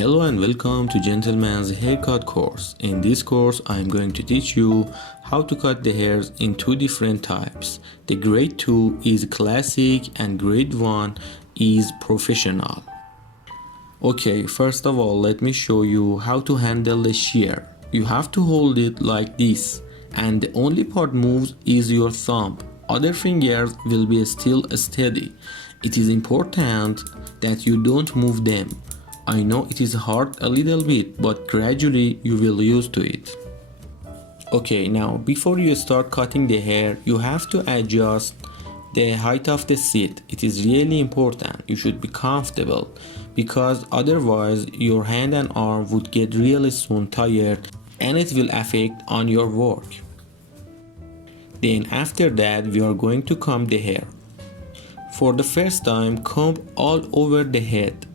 Hello and welcome to Gentleman's Haircut course. In this course, I am going to teach you how to cut the hairs in two different types. The grade 2 is classic and grade 1 is professional. Okay, first of all, let me show you how to handle the shear. You have to hold it like this, and the only part moves is your thumb. Other fingers will be still steady. It is important that you don't move them. I know it is hard a little bit, but gradually you will used to it. Okay, now before you start cutting the hair, you have to adjust the height of the seat. It is really important. You should be comfortable because otherwise your hand and arm would get really soon tired and it will affect on your work. Then after that we are going to comb the hair. For the first time, comb all over the head.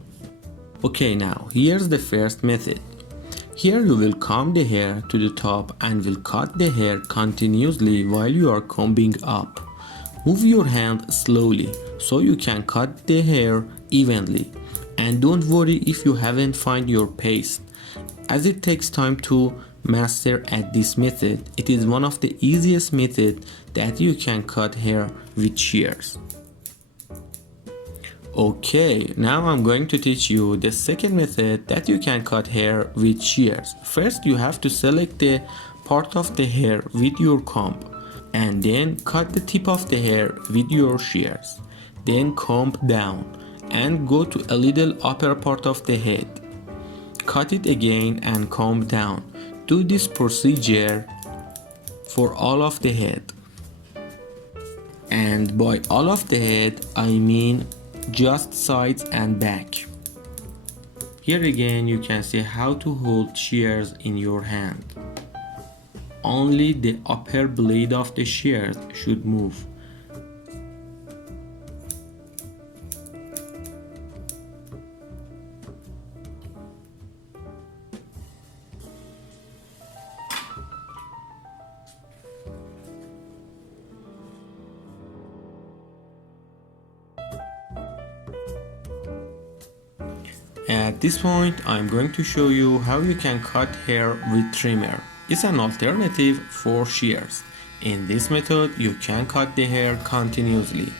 Okay, now here's the first method. Here you will comb the hair to the top and will cut the hair continuously while you are combing up. Move your hand slowly so you can cut the hair evenly. And don't worry if you haven't found your pace, as it takes time to master at this method. It is one of the easiest methods that you can cut hair with shears. Okay, now I'm going to teach you the second method that you can cut hair with shears. First, you have to select the part of the hair with your comb and then cut the tip of the hair with your shears. Then comb down and go to a little upper part of the head. Cut it again and comb down. Do this procedure for all of the head. And by all of the head, I mean just sides and back. Here again you can see how to hold shears in your hand. Only the upper blade of the shears should move. At this point, I'm going to show you how you can cut hair with trimmer. It's an alternative for shears. In this method, you can cut the hair continuously,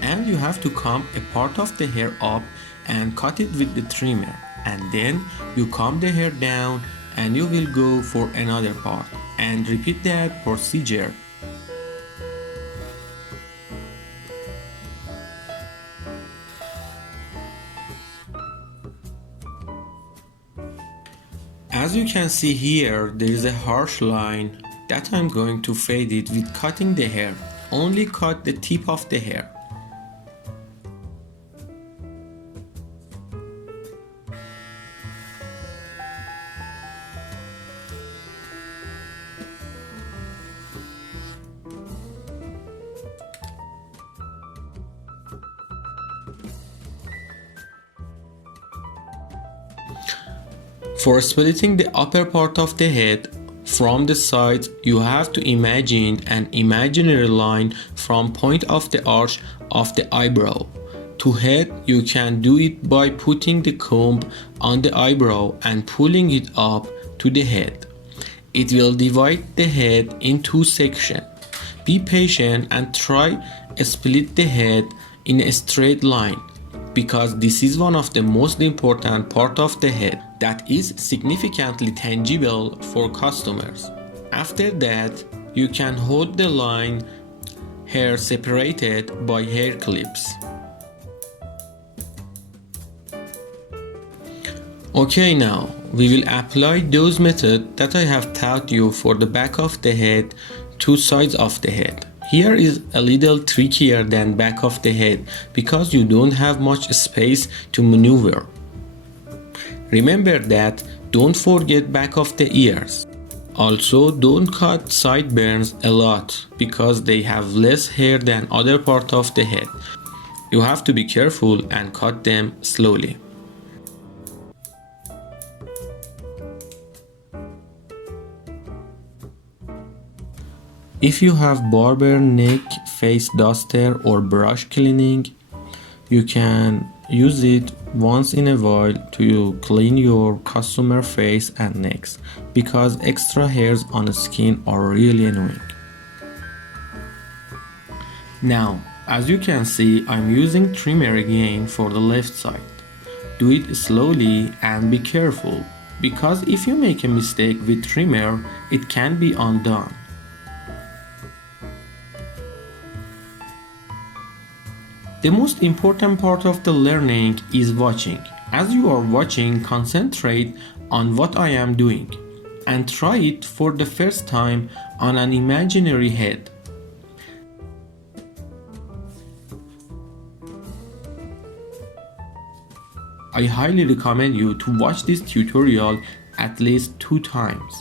and you have to comb a part of the hair up and cut it with the trimmer, and then you comb the hair down and you will go for another part and repeat that procedure. As you can see here, there is a harsh line that I'm going to fade it with cutting the hair. Only cut the tip of the hair. For splitting the upper part of the head from the sides, you have to imagine an imaginary line from point of the arch of the eyebrow to head. You can do it by putting the comb on the eyebrow and pulling it up to the head. It will divide the head in two sections. Be patient and try split the head in a straight line, because this is one of the most important part of the head that is significantly tangible for customers. After that, you can hold the line hair separated by hair clips. Okay, now we will apply those methods that I have taught you for the back of the head, two sides of the head. Here is a little trickier than back of the head because you don't have much space to maneuver. Remember that, don't forget back of the ears. Also, don't cut sideburns a lot because they have less hair than other part of the head. You have to be careful and cut them slowly. If you have barber neck, face duster or brush cleaning, You can use it once in a while to clean your customer face and necks because extra hairs on the skin are really annoying. Now, as you can see, I'm using trimmer again for the left side. Do it slowly and be careful because if you make a mistake with trimmer, it can be undone. The most important part of the learning is watching. As you are watching, concentrate on what I am doing and try it for the first time on an imaginary head. I highly recommend you to watch this tutorial at least 2 times.